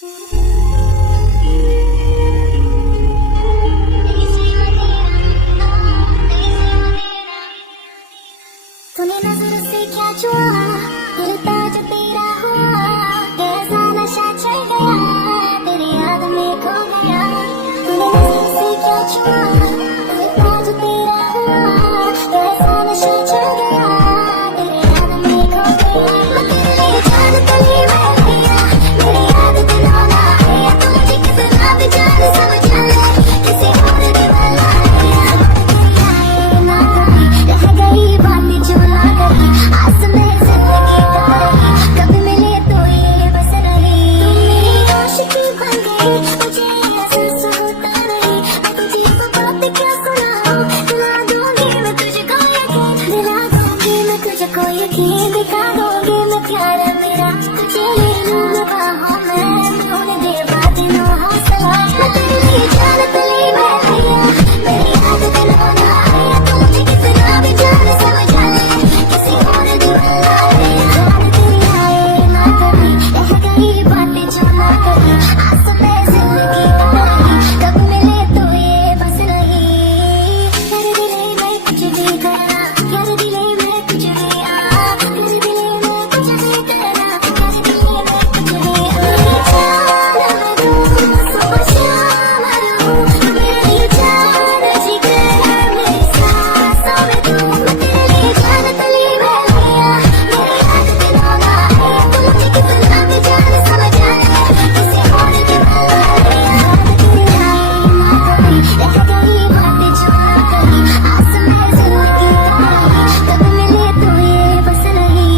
तूने नजर से क्या छुआ, दिल ताज तेरा हुआ, कैसा नशा चढ़ गया, तेरी याद में खो गया। तूने नजर से क्या छुआ, दिल ताज तेरा हुआ, कैसा नशा चढ़ गया, तेरी याद में खो गया। मैं तेरे लिए जान तली मैं लिया, मेरी याद दिलों ना आया, तू मुझे कितना भी जान समझ ले, किसी और दीवाना है। ना कभी रह गई बातें जो ना कही, आस में जिंदगी का रही, कभी मिले तो ये बस रही। तू मेरी आशिकी बन गई, मुझे एहसास होता नहीं, मैं तुझे तो बात क्या सुनाऊं, दिला दूंगी मैं तुझको यकीन, दिला दूंगी मैं तुझको यकीन, दिखा दूंगी मैं प्यार मेरा, तुझे ले लूं मैं बाहों में, भूल दे बातें नो हौसला। मैं तेरे लिए जान तली मैं लिया, मेरी याद दिलों ना आया, तू मुझे कितना भी जान समझ ले, किसी और दीवाना है। याद तेरी आए ना कभी, रह गई बातें जो ना कही, आस में जिंदगी का रही, कब मिले तो ये बस रही। यार दिले में कुछ भी करना, यार दिले में कुछ भी यार दिले में कुछ भी करना, यार दिले में कुछ भी मेरी जान मैं तू सुबह शाम रहूं, मेरी जान जिगर मेरी सांसों में तू। मैं तेरे लिए जान तली मैं लिया, मेरी याद दिलों ना आया, तू मुझे कितना भी जान समझ ले, किसी और दीवाना है। याद तेरी आए ना कभी, रह गई बातें जो ना कही, आस में जिंदगी का रही, कब मिले तो ये बस रही।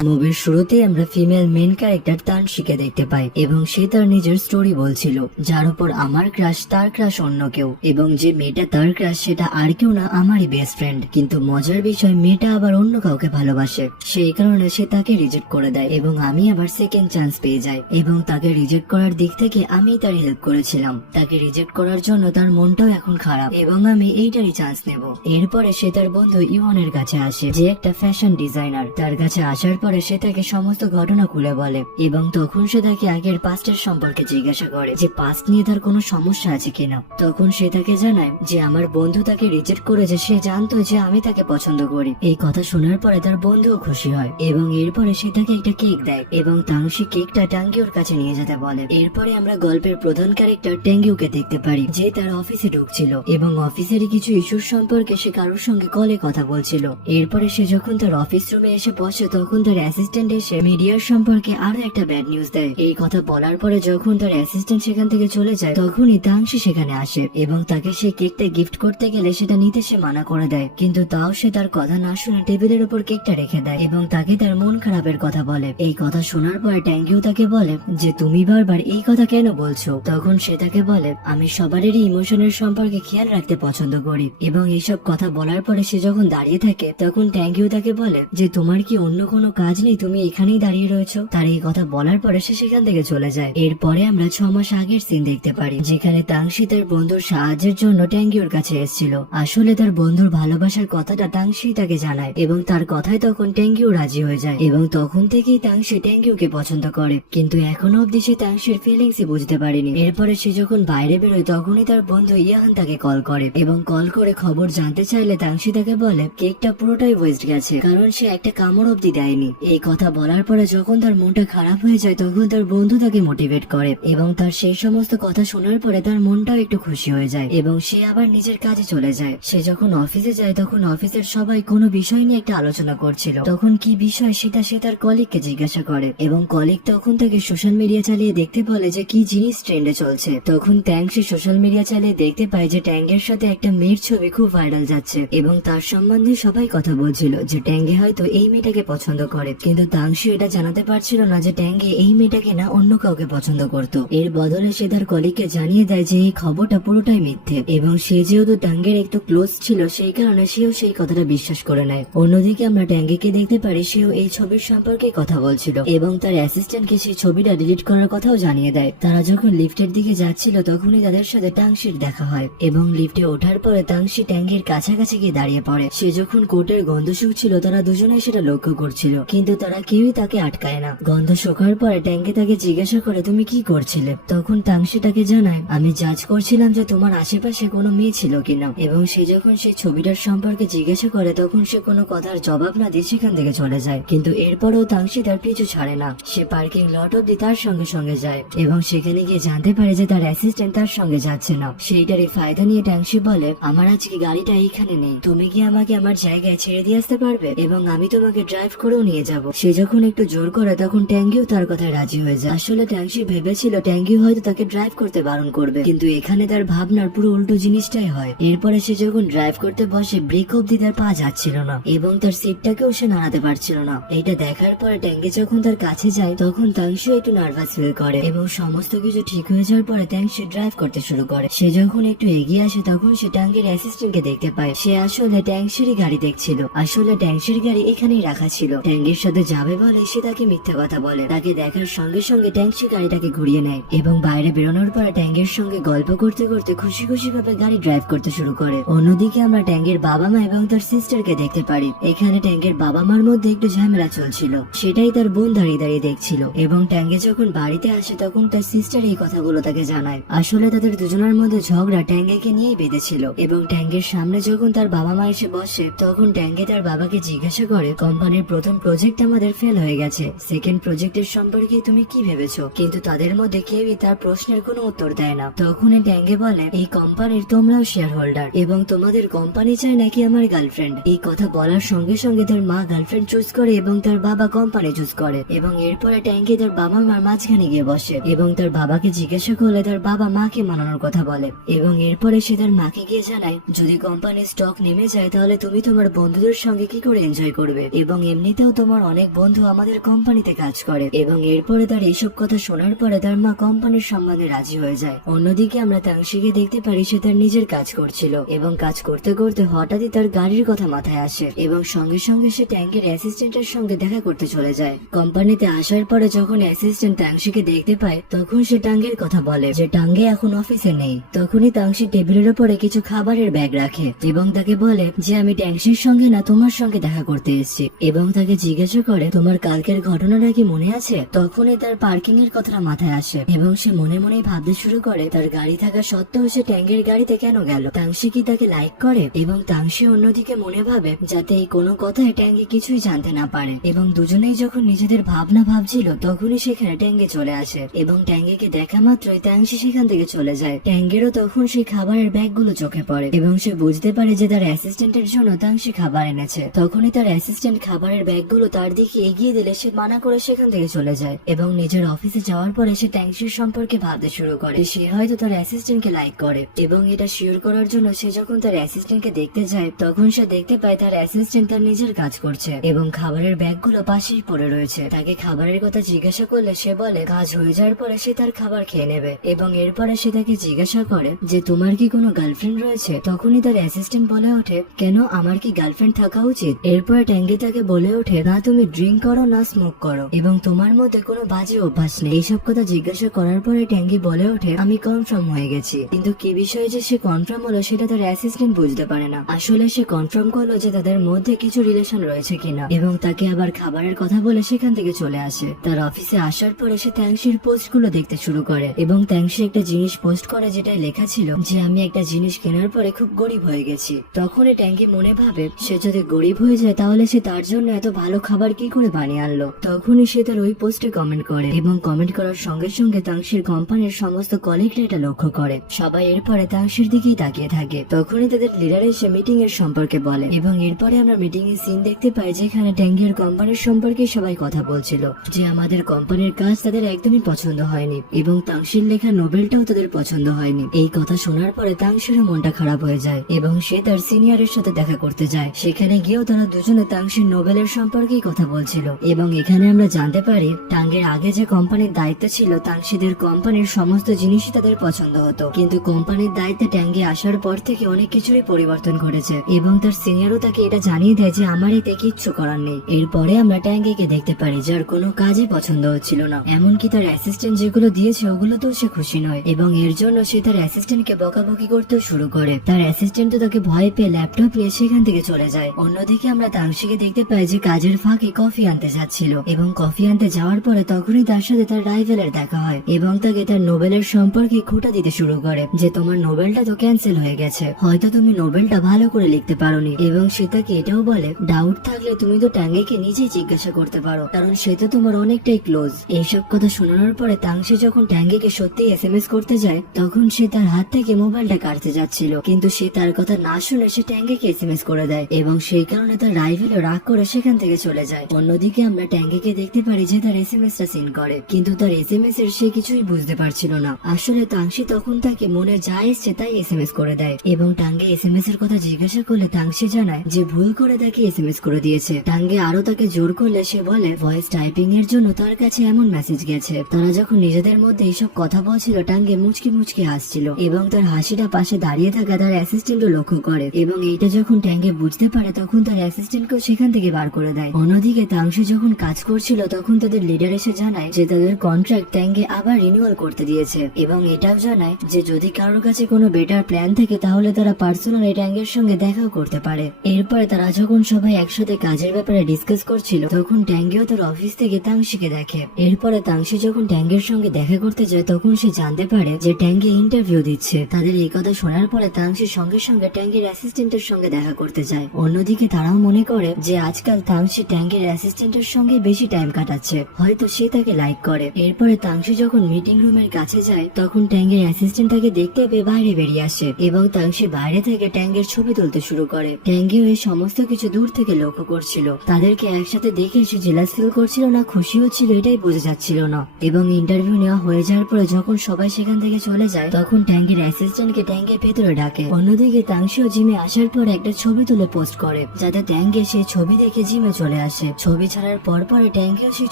মুভির শুরুতে আমরা ফিমেল মেন ক্যারেক্টার তানশিকে দেখতে পাই এবং সে তার নিজের স্টোরি বলছিল, যার উপর আমার ক্রাশ তার ক্রাশ অন্য কেউ, এবং যে মেয়েটা তার ক্রাশ সেটা আর কেউ না, আমারই বেস্ট ফ্রেন্ড। কিন্তু মজার বিষয় মেয়েটা আবার অন্য কাউকে ভালোবাসে, সেই কারণে সে তাকে রিজেক্ট করে দেয় এবং আমি আবার সেকেন্ড চান্স পেয়ে যাই এবং তাকে রিজেক্ট করার দিক থেকে আমি তার হেল্প করেছিলাম। তাকে রিজেক্ট করার জন্য তার মনটাও এখন খারাপ এবং আমি এইটারই চান্স নেব। এরপরে সে তার বন্ধু ইওনের কাছে আসে, যে একটা ফ্যাশন ডিজাইনার। তার কাছে আসার পরে সে তাকে সমস্ত ঘটনা খুলে বলে এবং তখন সে তাকে আগের পাস্টের সম্পর্কে জিজ্ঞাসা করে যে পাস্ট নিয়ে তার কোনো সমস্যা আছে কিনা। তখন সে তাকে জানায় যে আমার বন্ধু তাকে রিজেক্ট করেছে, সে জানতো যে আমি তাকে পছন্দ করি। এই কথা শোনার পরে তার বন্ধুও খুশি হয় এবং এরপরে সে তাকে একটা কেক দেয় এবং তাংশি কেকটা টাঙ্গিওর কাছে নিয়ে যেতে বলে। এরপরে আমরা গল্পের প্রধান ক্যারেক্টার ট্যাঙ্গিওকে দেখতে পারি, যে তার অফিসে ঢুকছিল এবং অফিসেরই কিছু ইস্যুর সম্পর্কে সে কারোর সঙ্গে কলে কথা বলছিল। এরপরে সে যখন তার অফিস রুমে এসে বসে তখন তার অ্যাসিস্ট্যান্ট এসে মিডিয়ার সম্পর্কে আরো একটা ব্যাড নিউজ দেয়। এই কথা বলার পরে যখন তার অ্যাসিস্ট্যান্ট সেখান থেকে চলে যায় তখনই তাংশি সেখানে আসে এবং তাকে সে কেকটা গিফট করতে গেলে সেটা নিতে সে মানা করে দেয়, কিন্তু তাও সে তার কথা না শুনে টেবিলের উপর কেকটা রেখে দেয় এবং তাকে তার মন খারাপের কথা বলে। এই কথা শোনার পরে ট্যাঙ্কিও তাকে বলে যে তুমি বারবার এই কথা কেন বলছো। তখন সে তাকে বলে আমি সবারই ইমোশনের সম্পর্কে খেয়াল রাখতে পছন্দ করি এবং এইসব কথা বলার পরে সে যখন দাঁড়িয়ে থাকে তখন ট্যাঙ্কিও তাকে বলে যে তোমার কি অন্য কোনো কাজ নেই, তুমি এখানেই দাঁড়িয়ে রয়েছো। তার এই কথা বলার পরে সে সেখান থেকে চলে যায়। এরপরে আমরা 6 মাস আগের সিন দেখতে পারি, যেখানে তাংশি তার বন্ধুর সাহায্যের জন্য ট্যাঙ্কিওর কাছে এসেছিল। আসলে তার বন্ধুর ভালোবাসার কথাটা তাংশি তাকে জানায় এবং তার কথায় তখন ট্যাঙ্কিও রাজি হয়ে যায় এবং তখন থেকেই তাংশি ট্যাঙ্কিওকে পছন্দ করে, কিন্তু এখনো অব্দি সে তাংশির ফিলিংসই বুঝতে পারেনি। এরপরে সে যখন বাইরে বেরোয় তখনই তার বন্ধু ইয়াহান তাকে কল করে এবং কল করে খবর জানতে চাইলে তাংশি তাকে বলে কেকটা পুরোটাই ওয়েস্ট গেছে, কারণ সে একটা কামড় অব্দি দেয়নি। এই কথা বলার পরে যখন তার মনটা খারাপ হয়ে যায় তখন তার বন্ধু তাকে মোটিভেট করে এবং তার সেই সমস্ত কথা শোনার পরে তার মনটাও একটু খুশি হয়ে যায় এবং সে আবার নিজের কাজে চলে যায়। সে যখন অফিসে যায় তখন অফিসের সবাই কোনো বিষয় নিয়ে একটা আলোচনা করছিল, তখন কি বিষয় সেটা সে তার কলিগকে জিজ্ঞাসা করে এবং কলিগ তখন তাকে সোশ্যাল মিডিয়া চালিয়ে দেখতে বলে যে কি জিনিস ট্রেন্ডে চলছে। তখন ট্যাং সে সোশ্যাল মিডিয়া চালিয়ে দেখতে পায় যে ট্যাঙ্গের সাথে একটা মেয়ের ছবি খুব ভাইরাল যাচ্ছে এবং তার সম্বন্ধে সবাই কথা বলছিল যে ট্যাঙ্গে হয়তো এই মেয়েটাকে পছন্দ করে, কিন্তু তাংশি এটা জানাতে পারছিল না যে ট্যাঙ্গে এই মেয়েটাকে না অন্য কাউকে পছন্দ করত। এর বদলে সে তার কলিগকে জানিয়ে দেয় যে এই খবরটা পুরোটাই মিথ্যে এবং সে যেহেতু ট্যাঙ্গের একটু ক্লোজ ছিল সেই কারণে সেও সেই কথাটা বিশ্বাস করে নেয়। অন্যদিকে আমরা ট্যাঙ্গিকে দেখতে পারি সেও এই ছবির সম্পর্কে কথা বলছিল এবং তার অ্যাসিস্ট্যান্টকে সেই ছবিটা ডিলিট করার কথাও জানিয়ে দেয়। তারা যখন লিফটের দিকে যাচ্ছিল তখনই তাদের সাথে তাংশির দেখা হয় এবং লিফটে ওঠার পরে তাংশি ট্যাঙ্গের কাছাকাছি গিয়ে দাঁড়িয়ে পড়ে। সে যখন কোটের গন্ধ শুকছিল তারা দুজনেই সেটা লক্ষ্য করছিল, কিন্তু তারা কেউ কেউই তাকে আটকায় না। গন্ধ শোকার পরে ট্যাঙ্কি তাকে জিজ্ঞাসা করে তুমি কি করছিলে। তখন তাংশি তাকে জানায় আমি জাজ করছিলাম যে তোমার আশেপাশে কোনো মেয়ে ছিল কিনা। এবং সে যখন সেই ছবিটার সম্পর্কে জিজ্ঞাসা করে তখন সে কোনো কথার জবাব না দিয়ে সেখান থেকে চলে যায়। কিন্তু এরপরেও তাংশি তার পিছু ছাড়ে না। সে পার্কিং লট অব্দি তার সঙ্গে সঙ্গে যায় এবং সেখানে গিয়ে জানতে পারে যে তার অ্যাসিস্ট্যান্ট তার সঙ্গে যাচ্ছে না। সেইটারই ফায়দা নিয়ে ট্যাংশি বলে আমার আজকে গাড়িটা এইখানে নেই, তুমি কি আমাকে আমার জায়গায় ছেড়ে দিয়ে আসতে পারবে এবং আমি তোমাকে ড্রাইভ করেও নিয়ে যাব। সে যখন একটু জোর করে তখন ট্যাঙ্গিও তার কথায় রাজি হয়ে যায়। আসলে ট্যাংশি ভেবেছিল ট্যাঙ্গি হয়তো তাকে ড্রাইভ করতে বারণ করবে, কিন্তু এখানে তার ভাবনার পুরো উল্টো জিনিসটাই হয়। এরপরে সে যখন ড্রাইভ করতে বসে ব্রেক অব্দি তার পা যাচ্ছিল না এবং তার সিটটাকেও সে নাড়াতে পারছিল না। এটা দেখার পরে ট্যাঙ্গি যখন তার কাছে যায় তখন তাংশি একটু নার্ভাস ফিল করে এবং সমস্ত কিছু ঠিক হয়ে যাওয়ার পরে ট্যাংশি ড্রাইভ করতে শুরু করে। সে যখন একটু এগিয়ে আসে তখন সে ট্যাঙ্গির অ্যাসিস্ট্যান্টকে দেখতে পায়। সে আসলে ট্যাংশিরই গাড়ি দেখছিল। আসলে ট্যাংশির গাড়ি এখানেই রাখা ছিল। ট্যাঙ্গির সাথে যাবে বলে সে তাকে মিথ্যা কথা বলে। তাকে দেখার সঙ্গে সঙ্গে ট্যাংশি গাড়িটাকে ঘুরিয়ে নেয় এবং বাইরে বেরোনোর পর ট্যাঙ্গির সঙ্গে গল্প করতে করতে খুশি খুশি ভাবে গাড়ি ড্রাইভ করতে শুরু করে। অন্যদিকে আমরা ট্যাঙ্গির বাবা মা এবং তার সিস্টারকে দেখতে পারি। এখানে ট্যাঙ্গির বাবা মার মধ্যে একটু ঝামেলা চলছিল, সেটাই তার বোন দাঁড়িয়ে দাঁড়িয়ে দেখছিল। এবং ট্যাঙ্গি যখন বাড়িতে আসে তখন তার সিস্টার এই কথাগুলো তাকে জানায়। আসলে তাদের দুজনের মধ্যে ঝগড়া ট্যাঙ্গিকে নিয়েই বেঁধেছিল। এবং ট্যাঙ্গির সামনে যখন তার বাবা মা এসে বসে তখন ট্যাঙ্গি তার বাবাকে জিজ্ঞাসা করে কোম্পানির প্রথম প্রজেক্ট আমাদের ফেল হয়ে গেছে, সেকেন্ড প্রজেক্টের সম্পর্কে তুমি কি ভেবেছো? কিন্তু তাদের মধ্যে কেউই তার প্রশ্নের কোনো উত্তর দেয় না। তখন ট্যাঙ্গি বলে এই কোম্পানির তোমরাও শেয়ার হোল্ডার এবং তোমাদের কোম্পানি চায় নাকি আমার গার্লফ্রেন্ড। এই কথা বলার সঙ্গে সঙ্গে তার মা গার্লফ্রেন্ড চুজ করে এবং তার বাবা কোম্পানি চুজ করে। এবং এরপরে ট্যাঙ্কি তার বাবা মার মাঝখানে গিয়ে বসে এবং তার বাবাকে জিজ্ঞাসা করলে তার বাবা মাকে মানানোর কথা বলে। এবং এরপরে সে তার মাকে গিয়ে জানায় যদি কোম্পানির স্টক নেমে যায় তাহলে তুমি তোমার বন্ধুদের সঙ্গে কি করে এনজয় করবে এবং এমনিতেও তোমার অনেক বন্ধু আমাদের কোম্পানিতে কাজ করে। এবং এরপরে তার এইসব কথা শোনার পরে তার মা কোম্পানির সম্বন্ধে রাজি হয়ে যায়। অন্যদিকে আমরা তাংশিকে দেখতে পারি সে তার নিজের কাজ করছিল এবং কাজ করতে করতে হঠাৎই তার গাড়ির কথা মাথায় আসে এবং সঙ্গে সঙ্গে সে ট্যাঙ্কের অ্যাসিস্ট্যান্টের সঙ্গে দেখা করতে চলে যায়। কোম্পানিতে আসার পরে যখন অ্যাসিস্ট্যান্ট তাংশিকে দেখতে পায় তখন সে টাঙ্গের কথা বলে যে টাঙ্গে এখন অফিসে নেই। তখনই তাংশি টেবিলের উপরে কিছু খাবারের ব্যাগ রাখে এবং তাকে বলে যে আমি ট্যাংশির সঙ্গে না তোমার সঙ্গে দেখা করতে এসেছি। এবং তাকে জিজ্ঞাসা করে তোমার কালকের ঘটনাটা কি মনে আছে? তখনই তার পার্কিং এর কথাটা মাথায় আসে এবং সে মনে মনেই ভাবতে শুরু করে তার গাড়ি থাকা সত্ত্বেও সে ট্যাঙ্গের গাড়িতে কেন গেল। তাংশি কি তাকে লাইক করে? এবং তাংশি অন্যদিকে মনে ভাবে যাতে এই কোনো কথায় ট্যাঙ্গি কিছুই জানতে না পারে। এবং দুজনেই যখন নিজেদের ভাবনা ভাবছিল তখনই সেখানে ট্যাঙ্গে চলে আসে এবং ট্যাঙ্গিকে দেখা মাত্রই তাংশি সেখান থেকে চলে যায়। ট্যাঙ্গেরও তখন সেই খাবারের ব্যাগগুলো চোখে পড়ে এবং সে বুঝতে পারে যে তার অ্যাসিস্ট্যান্টের জন্য তাংশি খাবার এনেছে। তখনই তার অ্যাসিস্ট্যান্ট খাবারের ব্যাগগুলো তার দিকে এগিয়ে দিলে সে মানা করে সেখান থেকে চলে যায় এবং নিজের অফিসে যাওয়ার পরে সে ট্যাংশির সম্পর্কে ভাবতে শুরু করে সে হয়তো তার অ্যাসিস্ট্যান্টকে লাইক করে। এবং এটা শিওর করার জন্য সে যখন তার অ্যাসিস্ট্যান্টকে দেখতে যায় তখন সে দেখতে পায় তার অ্যাসিস্ট্যান্ট তার নিজের কাজ করছে এবং খাবারের ব্যাগগুলো পাশেই পড়ে রয়েছে। তাকে খাবারের কথা জিজ্ঞাসা করলে সে বলে কাজ হয়ে যাওয়ার পরে সে তার খাবার খেয়ে নেবে। এবং এরপরে সে তাকে জিজ্ঞাসা করে যে তোমার কি কোনো গার্লফ্রেন্ড রয়েছে? তখনই তার অ্যাসিস্ট্যান্ট বলে ওঠে কেন, আমার কি গার্লফ্রেন্ড থাকা উচিত? এরপরে ট্যাঙ্গি তাকে বলে ওঠে না তুমি ড্রিঙ্ক করো না স্মোক করো এবং তোমার মধ্যে কোনো বাজে অভ্যাস নেই। এইসব কথা জিজ্ঞাসা করার পরে ট্যাঙ্গি বলে ওঠে আমি কনফার্ম হয়ে গেছি। কিন্তু কি বিষয়ে যে সে কনফার্ম হলো সেটা তার অ্যাসিস্ট্যান্ট বুঝতে পারে না। আসলে সে কনফার্ম করলো যে তাদের মধ্যে কিছু রিলেশন রয়েছে কিনা এবং তাকে আবার খাবারের কথা বলে সেখান থেকে চলে আসে। তার অফিসে আসার পরে সে ট্যাংশির পোস্ট গুলো দেখতে শুরু করে এবং ট্যাংশি একটা জিনিস পোস্ট করে যেটাই লেখা ছিল যে আমি একটা জিনিস কেনার পরে খুব গরিব হয়ে গেছি। তখনই ট্যাঙ্কি মনে ভাবে সে যদি গরিব হয়ে যায় তাহলে সে তার জন্য এত ভালো খাবার কি করে বানিয়ে আনলো। তখনই সে তার ওই পোস্টে কমেন্ট করে এবং কমেন্ট করার সঙ্গে সঙ্গে তাংশির কোম্পানির সমস্ত কলিগরা এটা লক্ষ্য করে। সবাই এরপরে তাংশির দিকেই তাকিয়ে থাকে। তখনই তাদের লিডার এসে মিটিং এর সম্পর্কে বলে এবং এরপরে আমরা মিটিং এর সিন দেখতে পাই যেখানে ট্যাঙ্গির কোম্পানির সম্পর্কে সবাই কথা বলছিল যে আমাদের কোম্পানির কাজ তাদের একদমই পছন্দ হয়নি এবং তাংশির লেখা নোবেলটাও তাদের পছন্দ হয়নি। এই কথা শোনার পরে তাংশিরও মনটা খারাপ হয়ে যায় এবং সে তার সিনিয়রের সাথে দেখা করতে যায়। সেখানে গিয়েও তারা দুজনে তাংশির নোবেলের সম্পর্কেই কথা বলছিল এবং এখানে আমরা জানতে পারি টাঙ্গের আগে যে কোম্পানির দায়িত্ব ছিল তাংশিদের কোম্পানির সমস্ত জিনিসই তাদের পছন্দ হতো, কিন্তু কোম্পানির দায়িত্বে ট্যাঙ্গে আসার পর থেকে অনেক কিছুরই পরিবর্তন ঘটেছে এবং তার সিনিয়রও তাকে এটা জানিয়ে দেয় যে আমার এতে কিচ্ছু করার নেই। এরপরে আমরা ট্যাঙ্গিকে দেখতে পারি যার কোনো কাজই পছন্দ হচ্ছিল না, এমনকি তার অ্যাসিস্ট্যান্ট যেগুলো দিয়েছে ওগুলোতেও সে খুশি নয় এবং এর জন্য সে তার অ্যাসিস্ট্যান্টকে বকাবকি করতেও শুরু করে। তার অ্যাসিস্ট্যান্ট তো তাকে ভয় পেয়ে ল্যাপটপ নিয়ে সেখান থেকে চলে যায়। অন্যদিকে আমরা তাংশিকে দেখতে পাই যে কাজের ফাঁকে কফি আনতে যাচ্ছিল এবং কফি আনতে যাওয়ার পরে তখনই তার সাথে তার রাইভেলের দেখা হয় এবং তাকে তার নোবেলের সম্পর্কে খোঁটা দিতে শুরু করে যে তোমার নোবেলটা তো ক্যান্সেল হয়ে গেছে, হয়তো তুমি নোবেলটা ভালো করে লিখতে পারোনি। এবং সে তাকে এটাও বলে ডাউট থাকলে তুমি তো ট্যাঙ্গেকে নিজেই জিজ্ঞাসা করতে পারো, কারণ সে তো তোমার অনেকটাই ক্লোজ। এইসব কথা শোনানোর পরে তাংশি যখন ট্যাঙ্গেকে সত্যি এসএমএস করতে যায় তখন সে তার হাত থেকে মোবাইলটা কাটতে যাচ্ছিল, কিন্তু সে তার কথা না শুনে সে ট্যাঙ্গেকে এসএমএস করে দেয় এবং সেই কারণে তার রাইভেল রাগ করে সেখান থেকে চলে যায়। অন্যদিকে আমরা ট্যাঙ্গেকে দেখতে পারি যে তার এসএমএসটা সিন করে, কিন্তু তার এসএমএস এর সে কিছুই বুঝতে পারছিল না। আসলে তাংশি তখন তাকে মনে যা এসছে তাই এসএমএস করে দেয় এবং টাঙ্গে এসএমএস এর কথা জিজ্ঞাসা করলে তাংশি জানায় যে ভুল করে তাকে এসএমএস করে দিয়েছে। টাঙ্গে আরো তাকে জোর করলে সে বলে ভয়েস টাইপিং এর জন্য তার কাছে এমন মেসেজ গেছে। তারা যখন নিজেদের মধ্যে এইসব কথা বলছিল টাঙ্গে মুচকি মুচকি হাসছিল এবং তার হাসিটা পাশে দাঁড়িয়ে থাকা তার অ্যাসিস্ট্যান্টও লক্ষ্য করে এবং এইটা যখন ট্যাঙ্গে বুঝতে পারে তখন তার অ্যাসিস্ট্যান্টকেও সেখান থেকে বার করে দেয়। অন্যদিকে তাংশি যখন কাজ করছিল তখন তাদের লিডার এসে জানায় যে তাদের কন্ট্রাক্ট ট্যাঙ্গে আবার রিনিউয়াল করতে দিয়েছে এবং এটাও জানায় যে যদি কারোর কাছে কোনো বেটার প্ল্যান থাকে তাহলে তারা পার্সোনালি ট্যাঙ্গের সঙ্গে দেখাও করতে পারে। এরপরে তারা যখন সবাই একসাথে কাজের ব্যাপারে ডিসকাস করছিল তখন ট্যাঙ্গেও তার অফিস থেকে তাংশিকে দেখে। এরপরে তাংশি যখন ট্যাঙ্গের সঙ্গে দেখা করতে যায় তখন সে জানতে পারে যে ট্যাঙ্গে ইন্টারভিউ দিচ্ছে। তাদের এই কথা শোনার পরে তাংশি সঙ্গে সঙ্গে ট্যাঙ্গের অ্যাসিস্ট্যান্টের সঙ্গে দেখা করতে যায়। অন্যদিকে তারাও মনে করে যে আজকাল তাংশি ট্যাঙ্গের অ্যাসিস্ট্যান্টের সঙ্গে বেশি টাইম কাটাচ্ছে, হয়তো সে তাকে লাইক করে। এরপরে তাংশি যখন মিটিং রুমের কাছে যায় তখন ট্যাঙ্গের অ্যাসিস্ট্যান্ট তাকে দেখতে পেয়ে বাইরে বেরিয়ে আসে এবং তাংশি বাইরে থেকে ট্যাঙ্গের ছবি তুলতে শুরু করে। ট্যাঙ্গেও এই সমস্ত কিছু দূর থেকে লক্ষ্য করছিল। তাদেরকে একসাথে দেখে সে জেলাস ফিল করছিল না খুশি হচ্ছিল এটাই বোঝা যাচ্ছিল না। এবং ইন্টারভিউ নেওয়া হয়ে যাওয়ার পরে যখন সবাই সেখান থেকে চলে যায় তখন ট্যাঙ্গের অ্যাসিস্ট্যান্টকে ট্যাঙ্গের ভেতরে ডাকে। অন্যদিকে তাংশিও জিমে আসার পর একটা ছবি তুলে পোস্ট করে যাতে ট্যাঙ্গে সেই ছবি দেখে জিমে চলে আসে। ছবি ছাড়ার পর পরে ট্যাঙ্গেও সেই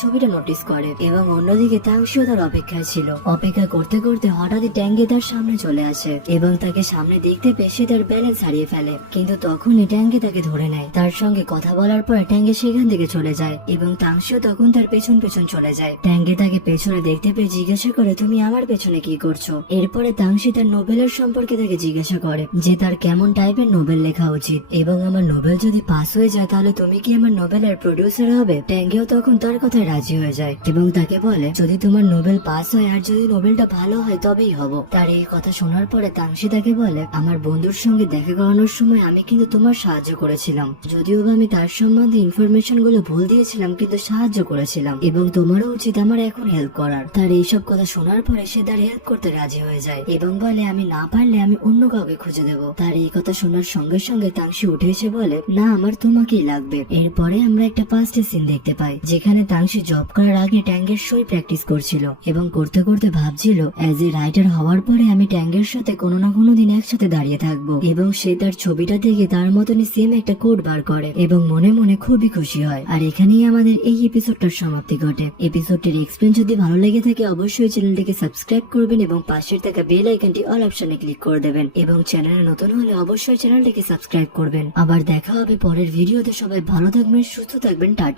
ছবিটা নোটিস করে এবং অন্যদিকে তাংশিও তার অপেক্ষায় ছিল। অপেক্ষা করতে করতে হঠাৎই ট্যাঙ্গে তার সামনে চলে আসে এবং তাকে সামনে দেখতে পেয়ে সে তার ব্যালেন্স হারিয়ে ফেলে, কিন্তু তখনই ট্যাঙ্গে তাকে ধরে নেয়। তার সঙ্গে কথা বলার পর ট্যাঙ্গে সেখান থেকে চলে যায় এবং তাংশিও তখন তার পেছন পেছন চলে যায়। ট্যাঙ্গে তাকে পেছনে দেখতে পেয়ে জিজ্ঞাসা করে তুমি আমার পেছনে কি করছো। এরপরে তাংশি তার নোবেলের সম্পর্কে তাকে জিজ্ঞাসা করে যে তার কেমন টাইপের নোবেল লেখা উচিত এবং আমার নোবেল যদি পাস হয়ে যায় তাহলে তুমি কি আমার নোবেলের প্রডিউসার হবে। ট্যাঙ্গেও তখন তার কথায় রাজি হয়ে যায় এবং তাকে বলে যদি তোমার নোবেল পাস হয় আর যদি নোবেলটা ভালো হয় তবেই হব। তার এই কথা শোনার পরে তাংশি তাকে বলে আমার বন্ধুর সঙ্গে দেখা করানোর সময় আমি কিন্তু তোমার সাহায্য করেছিলাম, যদিও বা আমি তার সম্বন্ধে ইনফরমেশন গুলো ভুল দিয়েছিলাম কিন্তু সাহায্য করেছিলাম এবং তোমারও উচিত আমার এখন হেল্প করার। তার এইসব কথা শোনার পরে সে তার হেল্প করতে রাজি হয়ে যায় এবং বলে আমি না পারলে আমি অন্য কাউকে খুঁজে দেব। তার এই কথা শোনার সঙ্গে সঙ্গে তাংশি উঠে এসে বলে না আমার তোমাকেই লাগবে। এরপরে আমরা একটা পাস্টের সিন দেখতে পাই যেখানে তাংশি জব করার আগে ট্যাঙ্গের সই প্র্যাকটিস করছিল এবং করতে করতে ভাবছিল অ্যাজ এ রাইটার হওয়ার পরে আমি ট্যাঙ্গের সাথে কোনো না কোনো দিন একসাথে দাঁড়িয়ে থাকবো। এবং সে তার ছবিটা দেখে তার মতনই সেম একটা কোড বার করে এবং মনে মনে খুবই খুশি হয়। আর এখানেই আমাদের এই এপিসোডটার সমাপ্তি ঘটে। এপিসোডটির এক্সপ্লেন যদি ভালো লেগে থাকে অবশ্যই চ্যানেলটিকে সাবস্ক্রাইব করবেন এবং পাশের থাকা বেল আইকনটি অল অপশনে ক্লিক করে দেবেন এবং চ্যানেলে নতুন হলে অবশ্যই চ্যানেলটিকে সাবস্ক্রাইব করবেন। আবার দেখা হবে পরের ভিডিওতে। সবাই ভালো থাকবেন, সুস্থ থাকবেন, টাটা।